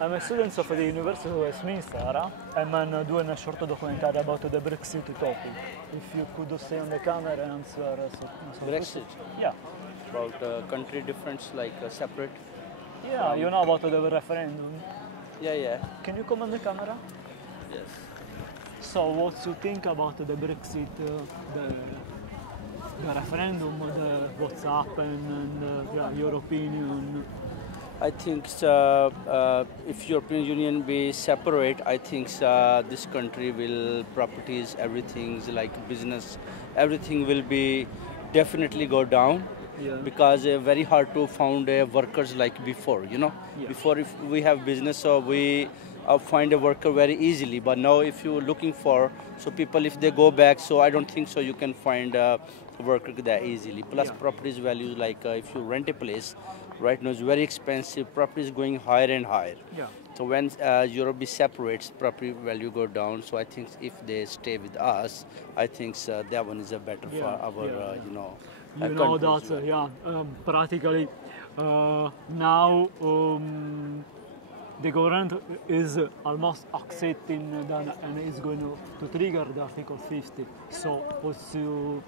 I'm a student of the University of Westminster, and I'm doing a short documentary about the Brexit topic. If you could stay on the camera and answer some Brexit? questions. Yeah. About country difference, like separate? Yeah, you know about the referendum. Yeah. Can you come on the camera? Yes. So what you think about the Brexit, the referendum, what's happened, and your opinion? I think if European Union be separate, I think this country will properties, everything's like business, everything will be definitely go down. Yeah. Because very hard to found workers like before, Yeah. Before if we have business, so we find a worker very easily. But now if you're looking for, so people if they go back, so I don't think so you can find a worker that easily. Plus Yeah. properties values, like if you rent a place, right now it's very expensive. Property is going higher and higher. Yeah. So when Europe be separates, property value go down. So I think if they stay with us, I think that one is a better for our, You know country as that, well. practically now the government is almost accepting that and is going to trigger the Article 50. So also,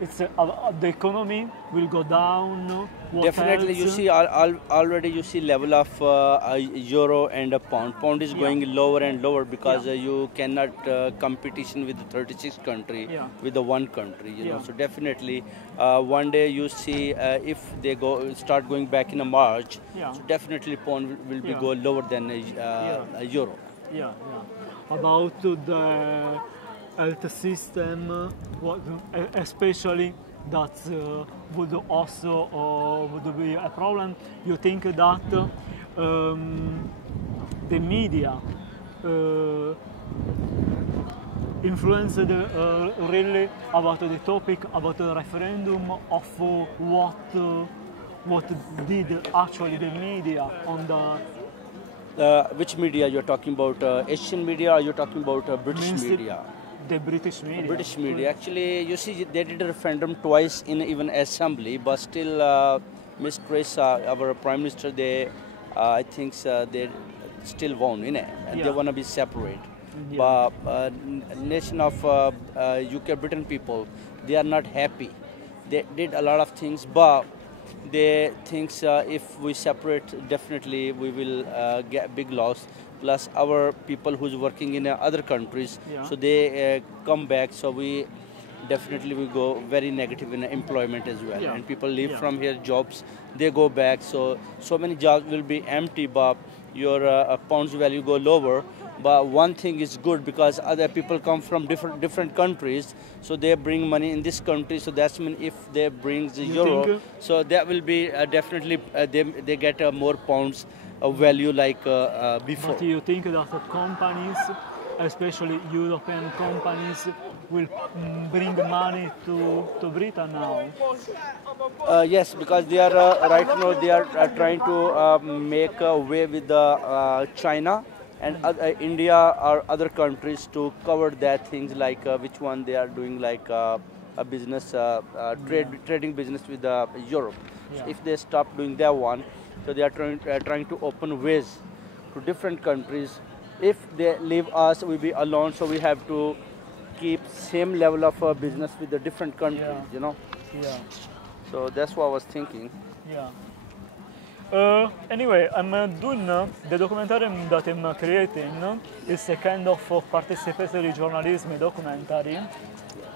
it's the economy will go down. What Definitely, else? you see already you see level of euro and a pound. Pound is going lower and lower because you cannot competition with the 36 country with the one country. You know, so definitely one day you see if they start going back in a March, so definitely pound will be go lower than a euro. Yeah. About the health system, especially that would also would be a problem. You think that the media influenced really about the topic, about the referendum, of what did actually the media on the Which media you're talking about? Asian media, or you're talking about British media? The British media. British media. Actually, you see, they did a referendum twice in even assembly, but still, Miss Theresa, our prime minister, I think, they still won, and they want to be separate. But nation of UK, Britain people, they are not happy. They did a lot of things, but they think if we separate, definitely we will get big loss. Plus our people who's working in other countries, so they come back, so we definitely will go very negative in employment as well. And people leave from here jobs, they go back, so many jobs will be empty, but your pounds value go lower. But one thing is good, because other people come from different countries, so they bring money in this country. So that's mean if they bring the euro, so that will be definitely they get more pounds of value like before. But you think that companies, especially European companies, will bring money to Britain now? Yes, because they are right now they are trying to make a way with China and India or other countries to cover that things, like which one they are doing, like a business trading business with Europe. So if they stop doing that one, so they are trying to open ways to different countries. If they leave us, we be alone, so we have to keep same level of business with the different countries, Yeah. So that's what I was thinking. Yeah. Anyway, I'm doing the documentary that I'm creating is a kind of participatory journalism documentary.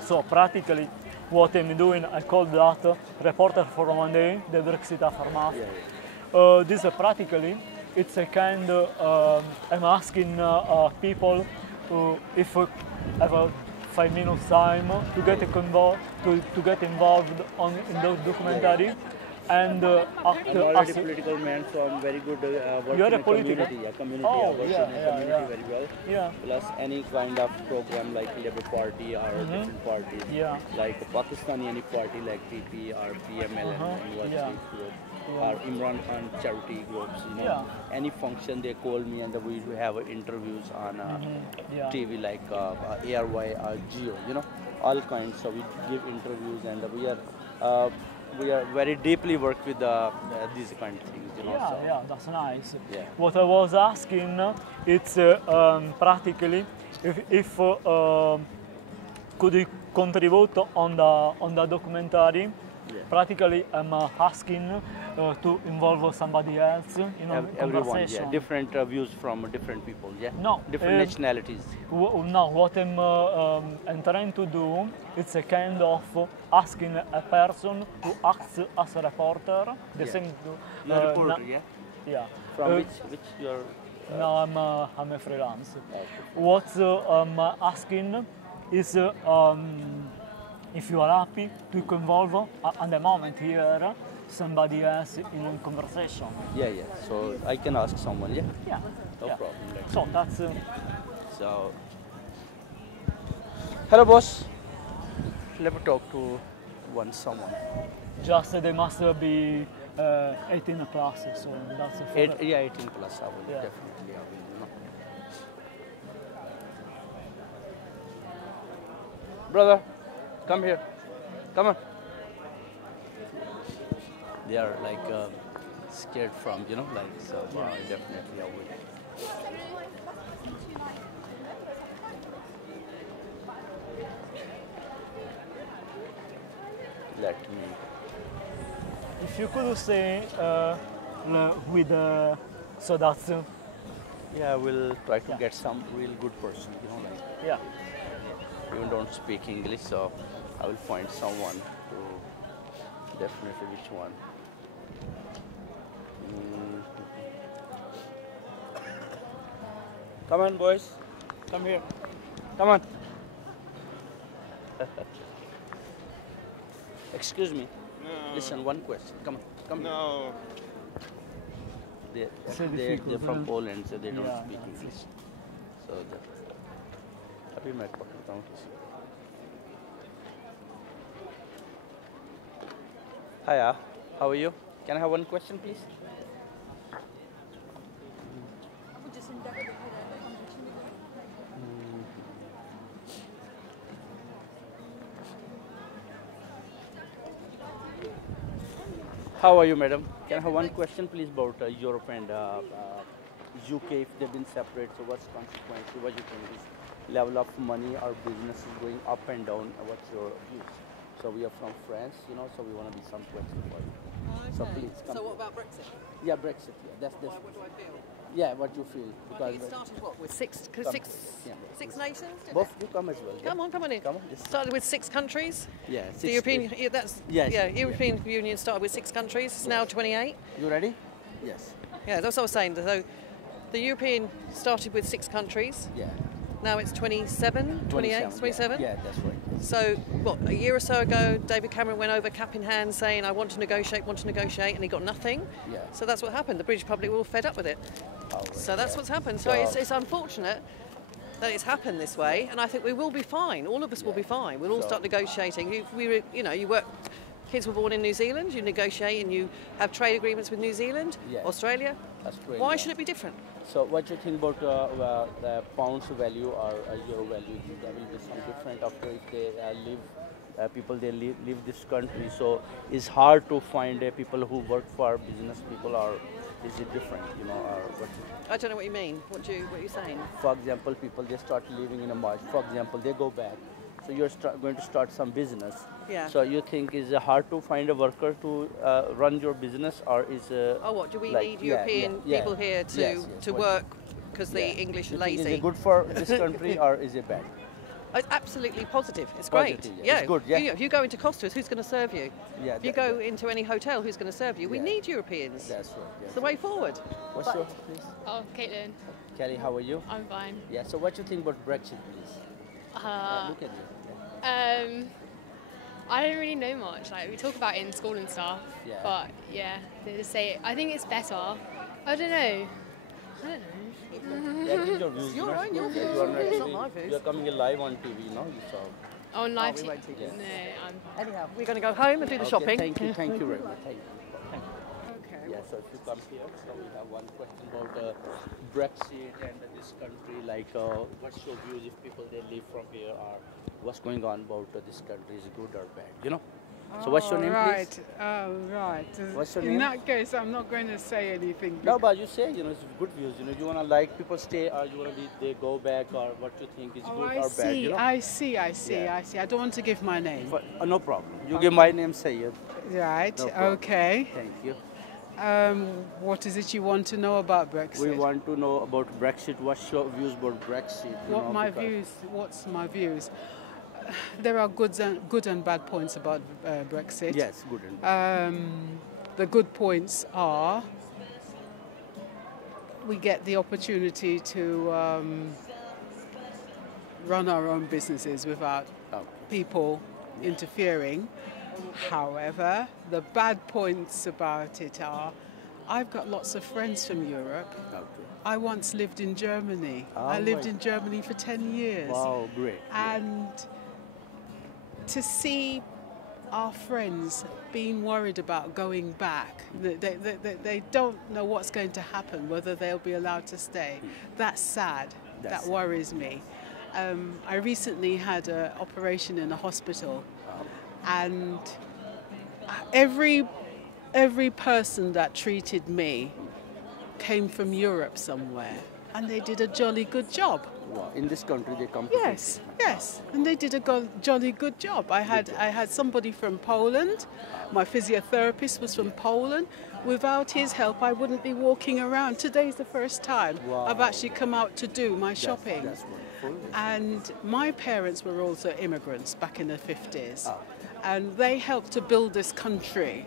So practically what I'm doing, I call that Reporter for One Day, the Brexit Aftermath. This practically, it's a kind I'm asking people if I have a 5 minutes time to get involved in the documentary. And I'm already political man, so I'm very good working You're a in political? community. Oh, I work in community very well. Yeah. Plus any kind of program like Labour Party or different parties, like Pakistani any party like PP or PML and university group, or Imran Khan charity groups. Any function they call me, and we have interviews on TV like ARY or Geo. All kinds. So we give interviews, and we are we are very deeply work with these kind of things, you know. Yeah, so. yeah, that's nice. Yeah. What I was asking, it's practically if could you contribute on the documentary. Yeah. Practically, I'm asking to involve somebody else in a Everyone, conversation. yeah, different views from different people, yeah. No, different nationalities. No, what I'm trying to do, it's a kind of asking a person who acts as a reporter, the Yeah. same. Reporter, yeah. Yeah. From which you're. No, I'm a freelance. Okay. What I'm asking is if you are happy to involve at the moment here somebody else in a conversation. Yeah, yeah. So I can ask someone, yeah. Yeah. No yeah. problem. Like, So that's. so. Hello, boss. Let me talk to someone. Just they must be 18 plus, so that's for 18 plus. I will Yeah. definitely. I will. No. Brother, come here. Come on. They are like scared from, you know, like so. Definitely, I will. Let me. If you could say with so that's Yeah, I will try to Yeah. get some real good person, you know, like yeah. even don't speak English, so I will find someone to definitely which one. Mm. Come on, boys. Come here. Come on. Excuse me. No. Listen, one question. Come on. Come here. No. So They're difficult, from huh? Poland, so they don't Yeah, speak that's English. So अभी मैं पकड़ता हूँ किसी. Hiya, how are you? Can I have one question, please? How are you, madam? Can I have one question, please, about Europe and UK? If they've been separate, so what's consequence? What you think is level of money or business is going up and down? What's your views? So we are from France, you know, so we want to be some question for you. So please come. So what about Brexit? Yeah, Brexit. Yeah, that's What do I feel? yeah. What you feel? I think it started what with six Yeah. nations. Didn't Both it? you come as well. Yeah? Come on in. Come on. This Started with 6 countries. yeah. The European, yeah, that's Yes, yeah. yeah. European Union started with 6 countries. It's now 28. You ready? Yes. Yeah, that's what I was saying. So the European started with 6 countries. Yeah. Now it's 27, 28, 27. Yeah, that's right. So, what, a year or so ago, David Cameron went over cap in hand saying, I want to negotiate, and he got nothing. Yeah. So that's what happened. The British public were all fed up with it. All right, So that's yeah. what's happened. So it's unfortunate that it's happened this way, and I think we will be fine. All of us will be fine. We'll all start negotiating. You work. Kids were born in New Zealand. You negotiate and you have trade agreements with New Zealand, Yeah. Australia. Australia. Why should it be different? So what do you think about the pound's value or euro value? There will be some different after if they people they leave this country. So it's hard to find people who work for business people, or is it different? You know, or what? I don't know what you mean. What are you saying? For example, people they start living in a March. For example, they go back. So you're going to start some business. Yeah. So you think is it hard to find a worker to run your business, or is Oh, what do we like- need yeah, European yeah, people here to yes, to what- work because the yeah. English You are think, lazy? is it good for this country or is it bad? It's absolutely positive. It's great. Positive, yeah. It's good, yeah. If you go into Costas, who's going to serve you? Yeah, If you that- go into any hotel, who's going to serve you? We Yeah. need Europeans. That's right. It's Yes. the way forward. What's your please? Oh, Caitlin, Kelly, how are you? I'm fine. Yeah. So what you think about Brexit, please? Look at you. Yeah. I don't really know much. Like we talk about it in school and stuff, Yeah. but yeah, they just say I think it's better. I don't know. Yeah, give your views. your you know. own, your Yeah, views. you are It's not not my TV. views. You are coming live on TV, you know. You saw. On live. we won't take it. No, I'm. Anyhow, we're going to go home and do the Okay, shopping. Thank you very much. Thank you. Okay. Yeah, so if you come here, so we have one question about Brexit and this country, like what's your views if people they live from here, or what's going on about this country, is good or bad, you know? So what's your name, right. please? Oh, right. What's your In name? that case, I'm not going to say anything. No, but you say, it's good views. You want to like people stay, or you want to they go back, or what you think is Oh, good I or bad, see, I see. Yeah. I see. I don't want to give my name. But, no problem. You give my name, say it. Right, No problem. okay. Thank you. What is it you want to know about Brexit? We want to know about Brexit. What's your views about Brexit? What's my views? There are good and bad points about Brexit. Yes, good and bad. The good points are we get the opportunity to run our own businesses without people interfering. However, the bad points about it are I've got lots of friends from Europe. Okay. I once lived in Germany. I Oh, lived right. in Germany for 10 years. Wow, great. And to see our friends being worried about going back, they don't know what's going to happen, whether they'll be allowed to stay. That's sad. That's that worries me. I recently had an operation in a hospital, and every person that treated me came from Europe somewhere, and they did a jolly good job. Wow. In this country, they come. Yes, yes, and they did a jolly good job. I had somebody from Poland. My physiotherapist was from Poland. Without his help, I wouldn't be walking around. Today's the first time I've actually come out to do my shopping. That's wonderful. And my parents were also immigrants back in the 50s, and they helped to build this country.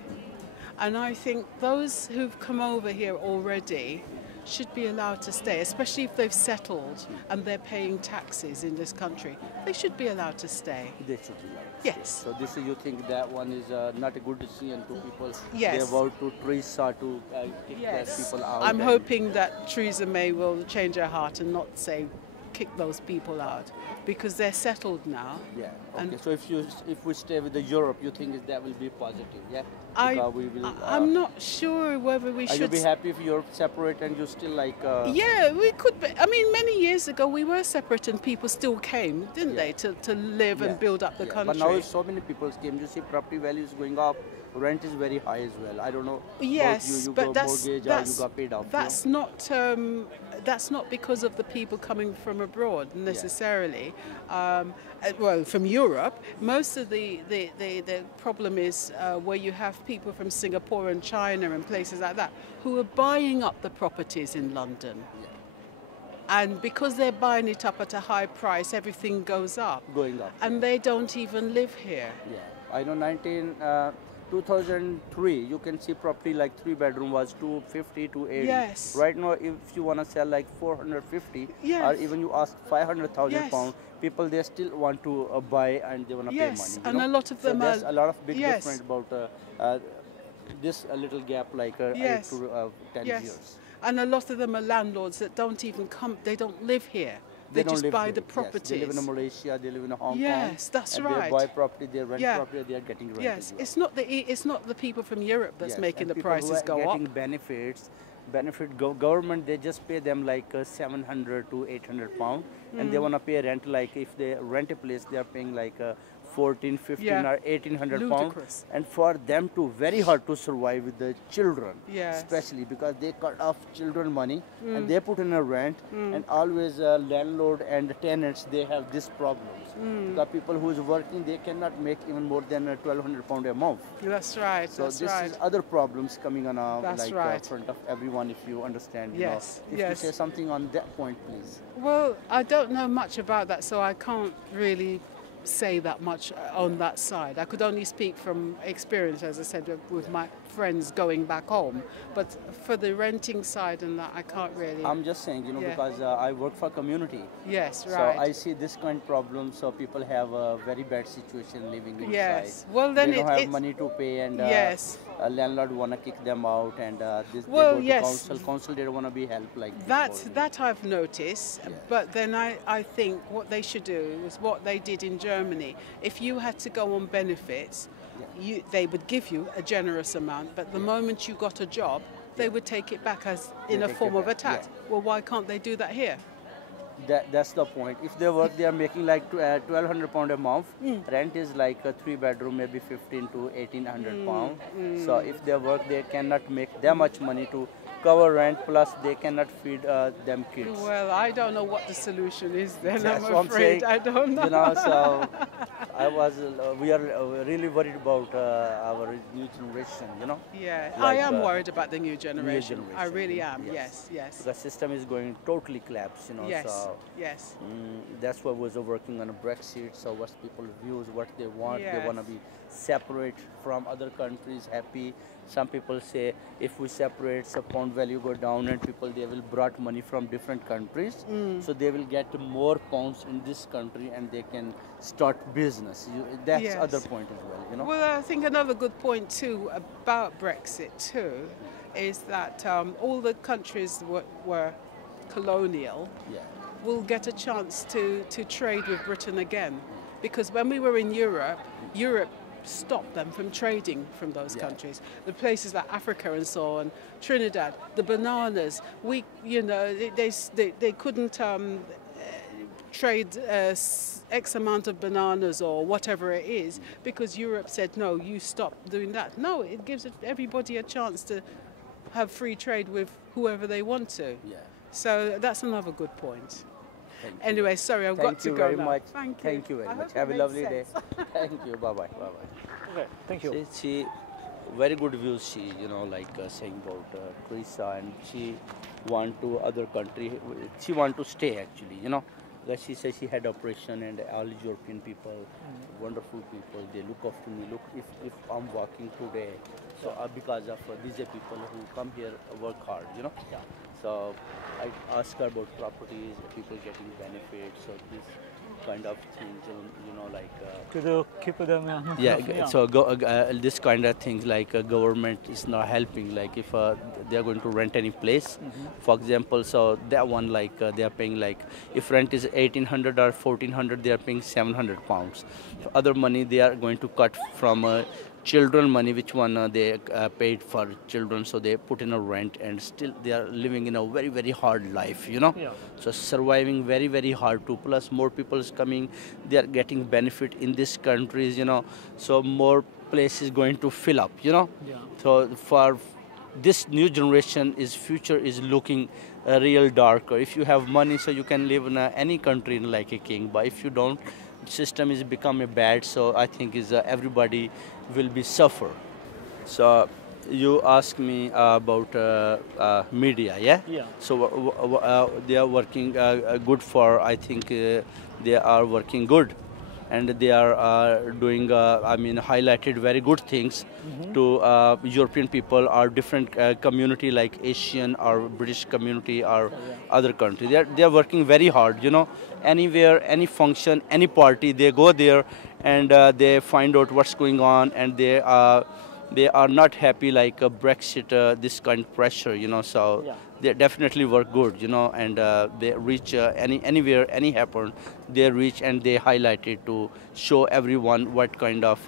And I think those who've come over here already should be allowed to stay, especially if they've settled and they're paying taxes in this country. They should be allowed to stay. They should be allowed. Yes. So this is, you think that one is not a good decision to people? Yes. They vote to Theresa to kick Yes. people out. I'm and- hoping that Theresa May will change her heart and not say kick those people out, because they're settled now. Yeah. Okay. And So if we stay with the Europe, you think that will be positive? Yeah. Because we will. I'm not sure whether we Are you should. be happy if Europe separate and you still like? Yeah, we could be. I mean, many years ago we were separate and people still came, didn't they, to live and build up the country. But now so many people came. You see property values going up. Rent is very high as well. I don't know. Yes, you but got that's mortgage or you got paid off. That's not because of the people coming from abroad necessarily. Well, from Europe, most of the problem is where you have people from Singapore and China and places like that who are buying up the properties in London. And because they're buying it up at a high price, everything goes up. Going up. And they don't even live here. Yeah, I know 2003, you can see property like 3-bedroom was 250 to 80. Yes. Right now, if you want to sell like 450, Yes. or even you ask 500,000 Yes. pounds, people they still want to buy and they want to pay money. Yes, you and know? a lot of them so there's are- a lot of big yes. difference about this little gap like 8 Yes. to 10 Yes. years. And a lot of them are landlords that don't even come, they don't live here. They don't just live buy here. the Yes, properties. they live in Malaysia, they live in Hong Kong. Yes, that's and right. They buy property, they rent Yeah. property, they are getting rented. Yes, as well. it's not the people from Europe that's Yes, making and the people who prices are go getting up. government, they just pay them like 700 to 800 pound, and they want to pay rent like if they rent a place, they are paying like 14, 15 Yeah. or 1800 pound, Ludicrous. and for them to very hard to survive with the children, Yes. especially because they cut off children money and they put in a rent, and always landlord and tenants they have these problems. The people who is working, they cannot make even more than 1200 pound a month. That's right, So that's this right. is other problems coming on That's like right. front of everyone. If you understand, you Yes, know. If yes. you say something on that point, please. Well, I don't know much about that, so I can't really say that much on that side. I could only speak from experience, as I said, with my friends going back home. But for the renting side and that, I can't really. I'm just saying, you know, Yeah. because I work for community. Yes, So right. I see this kind of problem. So people have a very bad situation living inside. Yes. Well, then they don't have it's money to pay, and Yes. a landlord wanna kick them out, and Well, they go to yes. council. Council they don't wanna be helped like That before, you know. that I've noticed, but then I think what they should do is what they did in Germany. If you had to go on benefits, they would give you a generous amount, but the moment you got a job, they would take it back as in a take form it of a back, tax. yeah. Well, why can't they do that here? That's the point. If they work, they are making like £1,200 a month. Rent is like a 3 bedroom, maybe 15 to 1,800 pound. So if they work, they cannot make that much money to cover rent. Plus, they cannot feed them kids. Well, I don't know what the solution is then. That's I'm what afraid. saying. I don't know. You know, so we are really worried about our new generation. You know. Yeah, Like, I am worried about the new generation. I generation, really am. Yes, yes. The system is going totally collapse. You know. Yes, So yes. that's why we're working on a Brexit. So what's people's views, what they want. They want to Yes. be separate from other countries, happy. Some people say if we separate, so pound value go down, and people they will brought money from different countries, so they will get more pounds in this country and they can start business. That's Yes. other point as well. You know. Well, I think another good point too about Brexit too is that all the countries were colonial Yeah. will get a chance to trade with Britain again. Because when we were in Europe, Europe stopped them from trading from those countries. The places like Africa and so on, Trinidad, the bananas, they couldn't trade X amount of bananas or whatever it is because Europe said, no, you stop doing that. No, it gives everybody a chance to have free trade with whoever they want to. Yeah. So that's another good point. Thank you. Anyway, sorry, I've got to go Thank you very now. much. Thank you. Thank you very I much. hope it Have a made lovely day. sense. Thank you. Bye bye. Bye bye. Okay, thank you. She very good views. She saying about Teresa, and she want to other country. She want to stay actually. Like she said, she had operation, and all European people, wonderful people. They look after me. Look, if I'm working today, so because of these are people who come here work hard. Yeah. So I ask her about properties, people getting benefits, so this kind of things, Could you keep them? so this kind of things like government is not helping. Like if they are going to rent any place, for example, so that one they are paying if rent is 1,800 or 1,400, they are paying £700. Other money they are going to cut from children money, which one they paid for children, so they put in a rent, and still they are living in a very, very hard life, Yeah. So surviving very, very hard too. Plus more people is coming, they are getting benefit in these countries, so more places going to fill up, Yeah. So for this new generation, future is looking real darker. If you have money, so you can live in any country like a king, but if you don't, system is becoming bad, so I think everybody will be suffer. So you ask me about media, yeah? Yeah. So they are working good for, I think they are working good, and they are doing, highlighted very good things to European people or different community like Asian or British community or other country. They are working very hard, anywhere, any function, any party, they go there and they find out what's going on, and they are not happy like a Brexit, this kind of pressure, so they definitely work good, and they reach anywhere, any happen, they reach and they highlight it to show everyone what kind of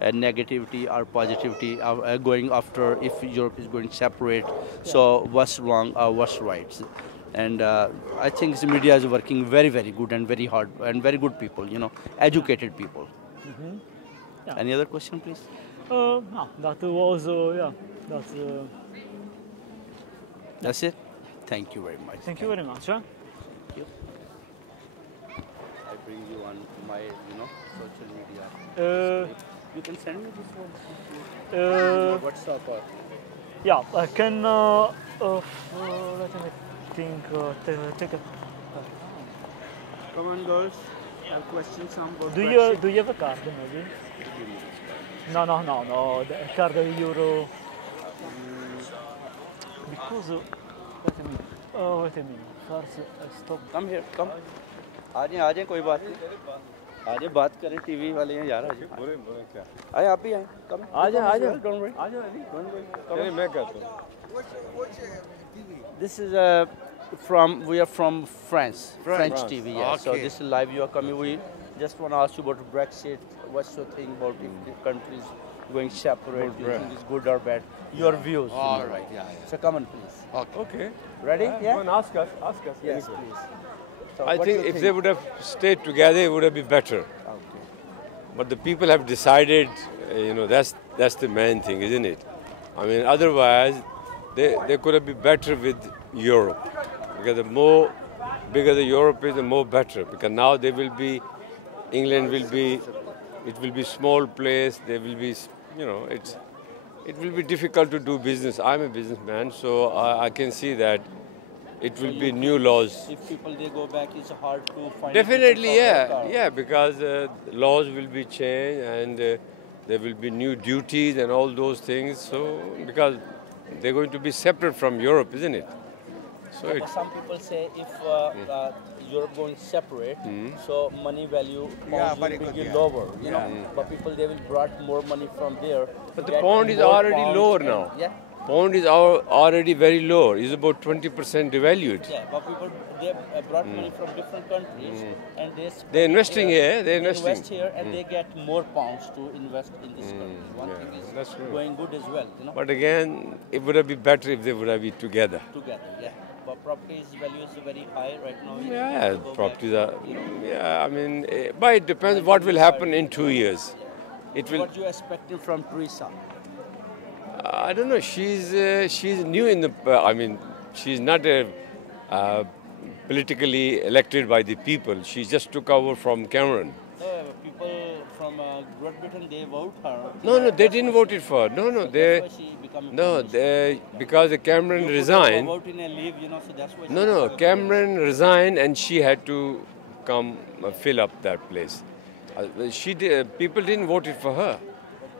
negativity or positivity are going after if Europe is going separate, so what's wrong or what's right. And I think the media is working very, very good and very hard and very good people, educated people. Yeah. Any other question, please? No, that was, That's it. Thank you very much. thank you very much. Huh? Thank you. I bring you on my, social media. You can send me this one. WhatsApp or. Yeah, I can, let me think, take a... Come on, girls. Have questions about Do you have a card, maybe? No, the card euro. Because, wait a minute, first I stop. Come here, come. आ जाए कोई बात नहीं. आ जाए बात करें TV वाले हैं यार. बोले क्या? आए आप भी आए. कम. आ जाए. Don't worry. आ जाओ अभी. Don't worry. मैं कहता हूँ. This is we are from France. French TV. Yeah. Okay. So this is live. You are coming. We just want to ask you about Brexit. What's your thing about if the countries going separate? Do you think it's good or bad? Your views. All right. Yeah. So come on, please. Okay. Ready? Yeah. Come on, ask us. Yes, please. So I what do think you if they would have stayed together, it would have been better. Okay. But the people have decided, that's the main thing, isn't it? I mean, otherwise, they could have been better with Europe. Because the more bigger the Europe is, the more better. Because now they will be, England will be, it will be small place. They will be, it will be difficult to do business. I'm a businessman, so I can see that it will be new laws. If people they go back, it's hard to find. Definitely, yeah, because laws will be changed and there will be new duties and all those things. So because they're going to be separate from Europe, isn't it? So But some people say if Europe going separate, so money value pounds will be lower. But people they will brought more money from there. but the get pound is more already pounds lower and- now. Yeah. Pound is already very low. It's about 20% devalued. Yeah, but people they brought money from different countries and they spend They're investing here. They're they investing. invest here and they get more pounds to invest in this country. One thing is that's true. going good as well, But again, it would have been better if they would have been together. together. Yeah, but properties value is very high right now. Yeah, Go back properties to, are. Yeah, I mean, but it depends what will happen in 2 years. It will. What you expecting from Teresa? I don't know. She's new in the. I mean, she's not politically elected by the people. She just took over from Cameron. People from Great Britain they vote her. No, they didn't vote it for her. No, That's why she become a no, prime because the Cameron minister. resigned. Vote in and leave, so that's why. No, Cameron resigned and she had to come fill up that place. People didn't vote it for her.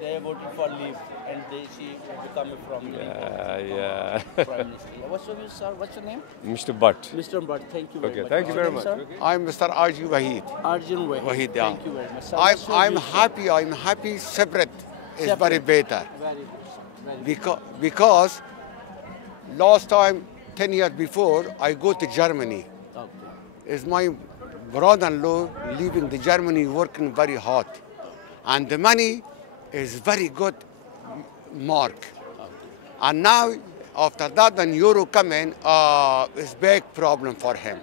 They voted for leave and she become a from Yeah. prime minister. What's your view, sir? What's your name? Mr. Butt. Mr. Bhatt, thank you very Okay, much. thank you very What's much. your name, I'm Mr. Arjun Wahid. sir? Arjun Wahid. Wahid, yeah. Thank you very much. Sir, what's your I'm view, sir? happy. I'm happy. Separate is Separate. very better Very good, sir. Very good. because last time 10 years before I go to Germany. Okay. Is my brother-in-law living the Germany working very hard, and the money is very good mark. And now after that, when euro come in, it's big problem for him.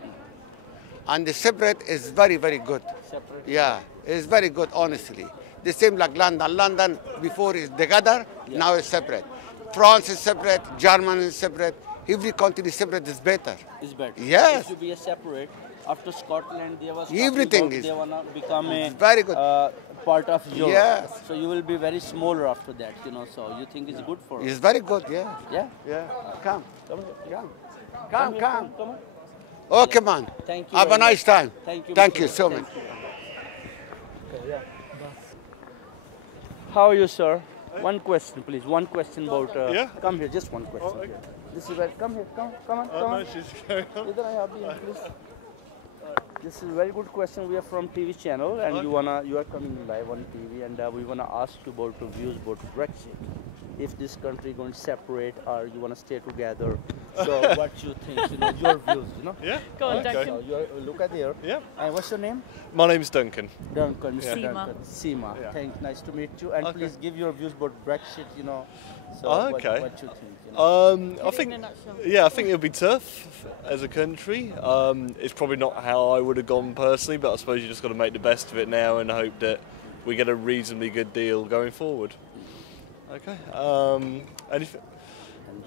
And the separate is very, very good. Separate. Yeah, it's very good, honestly. The same like London. London before is together, now it's separate. France is separate, Germany is separate. Every country is separate is better. Is better. Yes. It should be a separate. After Scotland, they was Everything talking about is they wanna become a very good. part of Europe. Yes. So you will be very smaller after that, So you think it's good for us? It's very good, yeah. Yeah. Yeah. Come. Come here. Come. here, Come. Come on. Okay, man. Thank you. Have a very nice much. time. Thank you. Thank Mr. you so Thank much. you. How are you, sir? One question, please. One question about. Come here, just one question. Here. This is where. Come here. Come on. Come on. Idhar aaye, aap bhi, please. This is a very good question. We are from TV channel, and you are coming live on TV, and we wanna ask you about your views about Brexit. If this country going to separate, or you wanna stay together. So what you think? Your views. Yeah. Go on, Okay. Duncan. So look at here. Yeah. And what's your name? My name's Duncan. Duncan. Mr. Seema. Duncan. Seema. Yeah. Nice to meet you. And Okay. please give your views about Brexit. So Okay. what you think? I think, I think it'll be tough as a country. It's probably not how I would have gone personally, but I suppose you just got to make the best of it now and hope that we get a reasonably good deal going forward. Okay. And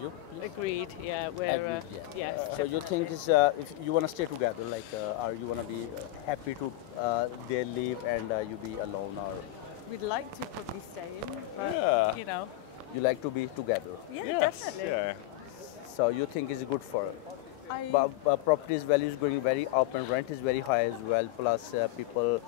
you? Agreed. Yeah, we're Agreed, yeah. So you think is if you want to stay together, like, or you want to be happy to they leave and you be alone, or We'd like to probably stay in, but Yeah. you like to be together? yeah, Yes. definitely. Yeah. So you think is good for it? I, But properties value is going very up and rent is very high as well. Plus people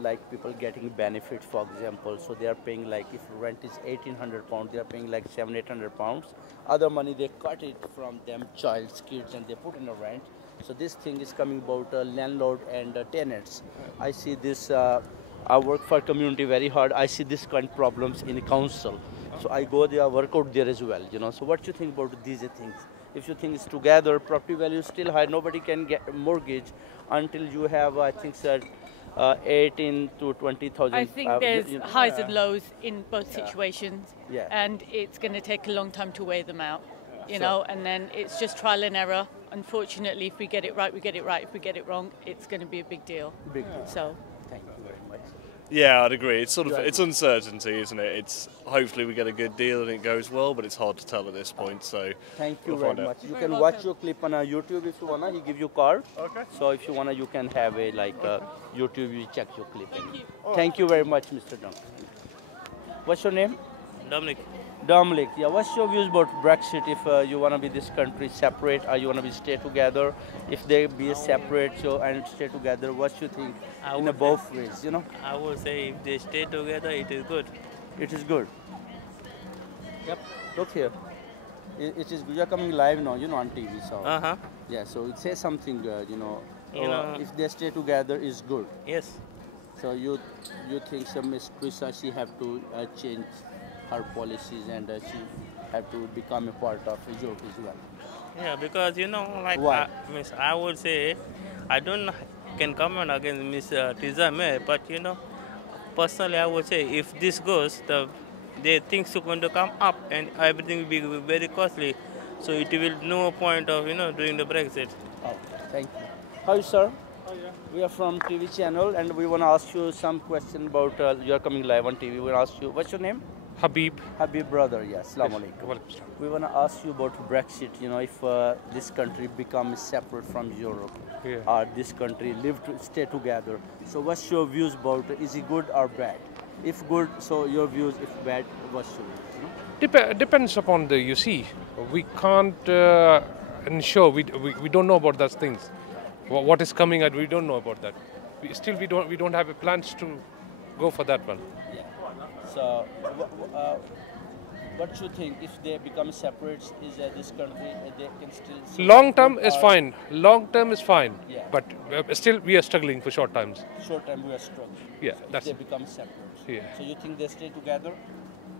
like people getting benefits, for example. So they are paying like if rent is £1,800, they are paying like £700-800. Other money they cut it from them, child's kids, and they put in a rent. So this thing is coming about landlord and tenants. I see this. I work for community very hard. I see this kind of problems in the council. So I go there, work out there as well. So what you think about these things? If you think it's together, property value is still high. Nobody can get a mortgage until you have, I think, 18 to 20,000. I think there's highs and lows in both situations, Yeah. and it's going to take a long time to weigh them out. And then it's just trial and error. unfortunately, if we get it right, we get it right. If we get it wrong, it's going to be a big deal. Big deal. So, Thank you very much. Yeah, I'd agree. It's it's uncertainty, isn't it? It's hopefully we get a good deal and it goes well, but it's hard to tell at this point. So Thank you we'll very find out. much. You can watch your clip on YouTube if you wanna. He give you card. Okay. So if you wanna, you can have a YouTube. You check your clip. Thank you very much, Mr. Duncan. What's your name? Dominic. Dominic. Yeah. What's your views about Brexit? If you wanna be this country separate, or you wanna be stay together? If they be separate, and stay together, what you think? In both ways, you know. I would say if they stay together, it is good. It is good. Yep. Look here. It is good. You're coming live now, you know, on TV. So. Yeah. So it says something, if they stay together, is good. Yes. So you think Miss Trisa, she have to change her policies and she have to become a part of Europe as well. Yeah, because Why? I would say I don't can comment against Miss Theresa May, but personally I would say if this goes, the things are going to come up and everything will be very costly. So it will no point of doing the Brexit. Oh, thank you. Hi, sir. We are from TV channel and we want to ask you some question about you are coming live on TV. We want to ask you, what's your name? Habib. Habib, brother, yes. Assalamu alaikum. We want to ask you about Brexit. If this country becomes separate from Europe, or this country stay together. So what's your views about is it good or bad? If good, so your views. If bad, what's your views? Depends upon you see, we can't ensure. We don't know about those things. What is coming out, we don't know about that. We don't have plans to go for that one. Yeah. So, what you think if they become separate? Is this country they can still? Long term is fine. Long term is fine. Yeah. But still, we are struggling for short times. Short time we are struggling. Yeah, so that's if they become separate. Yeah. So you think they stay together?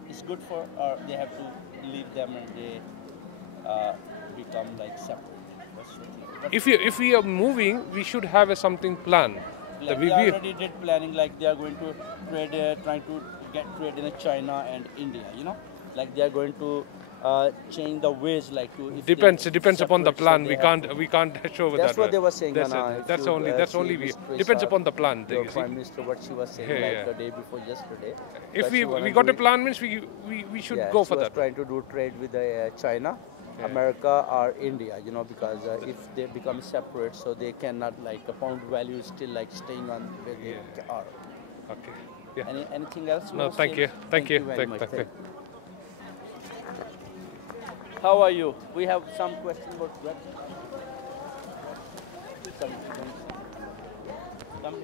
It's good for, or they have to leave them and they become separate. What's your thing? If we are moving, we should have something planned. We already did planning, they are going to trade, trying to get trade in China and India. They are going to change the ways, to. Depends upon the plan. We can't show that. That's what they were saying. That's only we. Depends upon the plan. The Prime Minister, what she was saying the day before yesterday. If we got a plan, means we should go for that. Trying to do trade with China, America or India, because if they become separate, so they cannot the pound value is still staying on where they are. Okay. Yeah. Anything else? No, thank you. Thank you. Very much. How are you? We have some questions about Brexit. Don't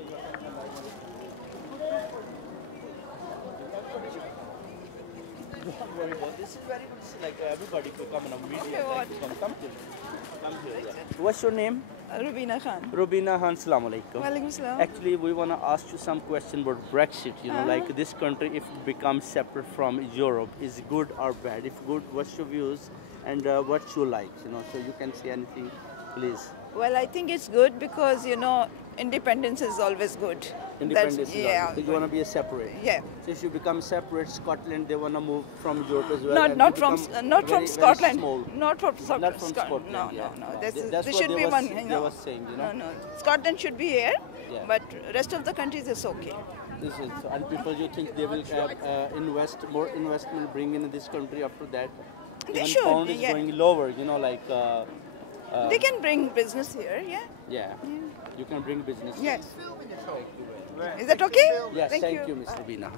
worry about this. Is very good. Everybody could come in a media. Come here. What's your name? Rubina Khan. Rubina Khan, Assalamu alaikum. Walaikum salam. Actually, we want to ask you some question about Brexit. This country, if it becomes separate from Europe, is good or bad? If good, what's your views and what you like? So you can say anything, please. Well, I think it's good because independence is always good. Independence, so you want to be a separate. Yeah. So if you become separate, Scotland, they want to move from Europe as well. Not from Scotland. Not from Scotland. No. There should be one. They were saying, No. Scotland should be here, but rest of the countries is okay. This is, and people, you think they will invest more investment, bring in this country after that? They should. Pound is going lower. They can bring business here. Yeah. You can bring business. Yes. Is that okay? Yes. Thank you, Ms. Rubina.